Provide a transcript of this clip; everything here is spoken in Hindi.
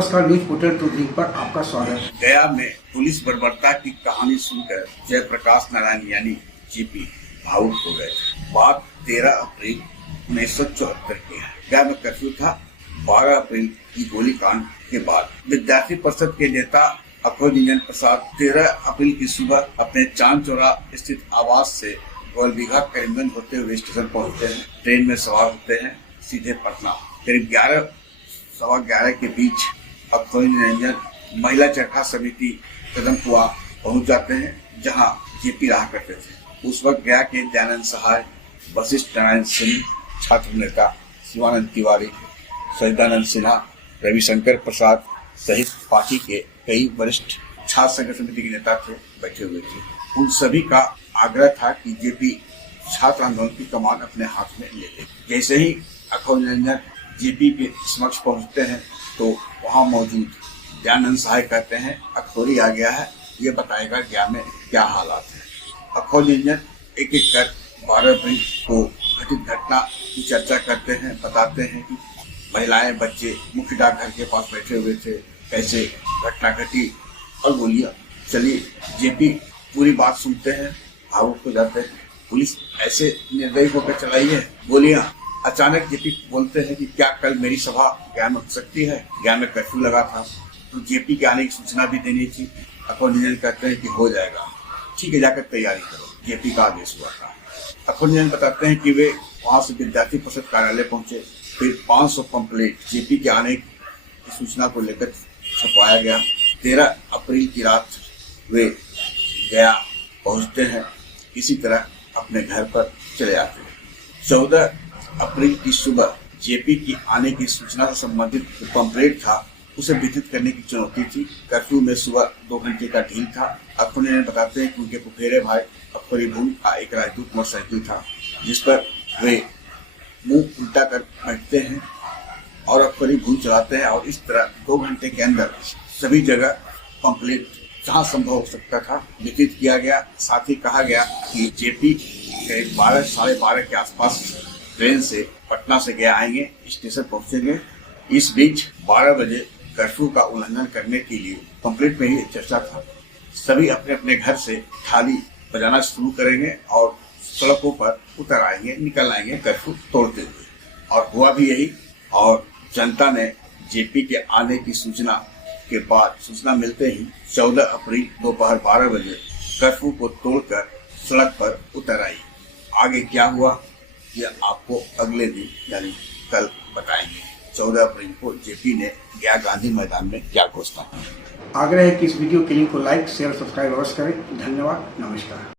नमस्कार, न्यूज पोर्टल टू ड्रीम पर आपका स्वागत है। गया में पुलिस बर्बरता की कहानी सुनकर जयप्रकाश नारायण यानी जेपी भावुक हो गए थे। बात 13 अप्रैल 1974 की है। गया में कर्फ्यू था। 12 अप्रैल की गोलीकांड के बाद विद्यार्थी परिषद के नेता अखोज निरंजन प्रसाद 13 अप्रैल की सुबह अपने चांद चौरा स्थित आवास से गोलबीघा करीमगंज होते हुए स्टेशन पहुंचते हैं। ट्रेन में सवार होते हैं सीधे पटना। करीब 11:15 के बीच अखोज निरंजन महिला चरखा समिति कदमकुआ पहुंच जाते हैं, जहां जेपी रहा करते थे। उस वक्त गया के दयानंद सहाय, वशिष्ठ नारायण सिंह, छात्र नेता शिवानंद तिवारी, सचिदानंद सिन्हा, रविशंकर प्रसाद सहित पार्टी के कई वरिष्ठ छात्र संघर्ष समिति के नेता थे बैठे हुए थे। उन सभी का आग्रह था कि जेपी छात्र आंदोलन की कमान अपने हाथ में ले ले। जैसे ही अखोज निरंजन जेपी के समक्ष पहुंचते हैं तो वहां मौजूद दयानंद सहाय कहते हैं, अखोरी आ गया है, ये बताएगा गया में क्या हालात है। अखोज निरंजन एक एक कर 12 अप्रैल को घटित घटना की चर्चा करते हैं, बताते हैं कि महिलाएं बच्चे मुख्य डाकघर के पास बैठे हुए थे, कैसे घटना घटी और गोलियां चली। जेपी पूरी बात सुनते हैं, भावुक हो जाते हैं। पुलिस ऐसे निर्दयी होकर चलाई है गोलियां। अचानक जेपी बोलते हैं कि क्या कल मेरी सभा गया में हो सकती है? गया में कर्फ्यू लगा था तो जेपी के आने की सूचना भी देनी थी। अखोज निरंजन कहते हैं कि हो जाएगा, ठीक है, जाकर तैयारी करो। जेपी का आदेश हुआ था। अखोज निरंजन बताते हैं कि वे वहां से विद्यार्थी परिषद कार्यालय पहुंचे। फिर 500 पंपलेट जेपी के आने की सूचना को लेकर छपवाया गया। 13 अप्रैल की रात वे गया पहुंचते हैं, इसी तरह अपने घर पर चले आते हैं। 14 अप्रैल की सुबह जेपी की आने की सूचना से संबंधित जो पंपलेट था उसे वितरित करने की चुनौती थी। कर्फ्यू में सुबह 2 घंटे का ढील था। अखोज निरंजन बताते हैं कि उनके फुफेरे भाई अखोरी भूल का एक राजदूत मोटरसाइकिल था, जिस पर वे मुंह उल्टा कर बैठते हैं और अखोरी भूल चलाते हैं। और इस तरह 2 घंटे के अंदर सभी जगह पंपलेट जहाँ संभव हो सकता था वितरित किया गया। साथ ही कहा गया कि जेपी 12 साढ़े 12 के आसपास ट्रेन से पटना से गया आएंगे, स्टेशन पहुंचेंगे। इस बीच 12 बजे कर्फ्यू का उल्लंघन करने के लिए पंपलेट में ही चर्चा था, सभी अपने अपने घर से थाली बजाना शुरू करेंगे और सड़कों पर उतर आएंगे, निकल आएंगे कर्फ्यू तोड़ते हुए। और हुआ भी यही। और जनता ने जेपी के आने की सूचना के बाद सूचना मिलते ही 14 अप्रैल दोपहर 12 बजे कर्फ्यू को तोड़कर सड़क पर उतर आई। आगे क्या हुआ यह आपको अगले दिन यानी कल बताएंगे। 14 अप्रैल को जेपी ने गया गांधी मैदान में क्या घोषणा की। आग्रह है कि इस वीडियो के लिंक को लाइक, शेयर, सब्सक्राइब अवश्य करें। धन्यवाद, नमस्कार।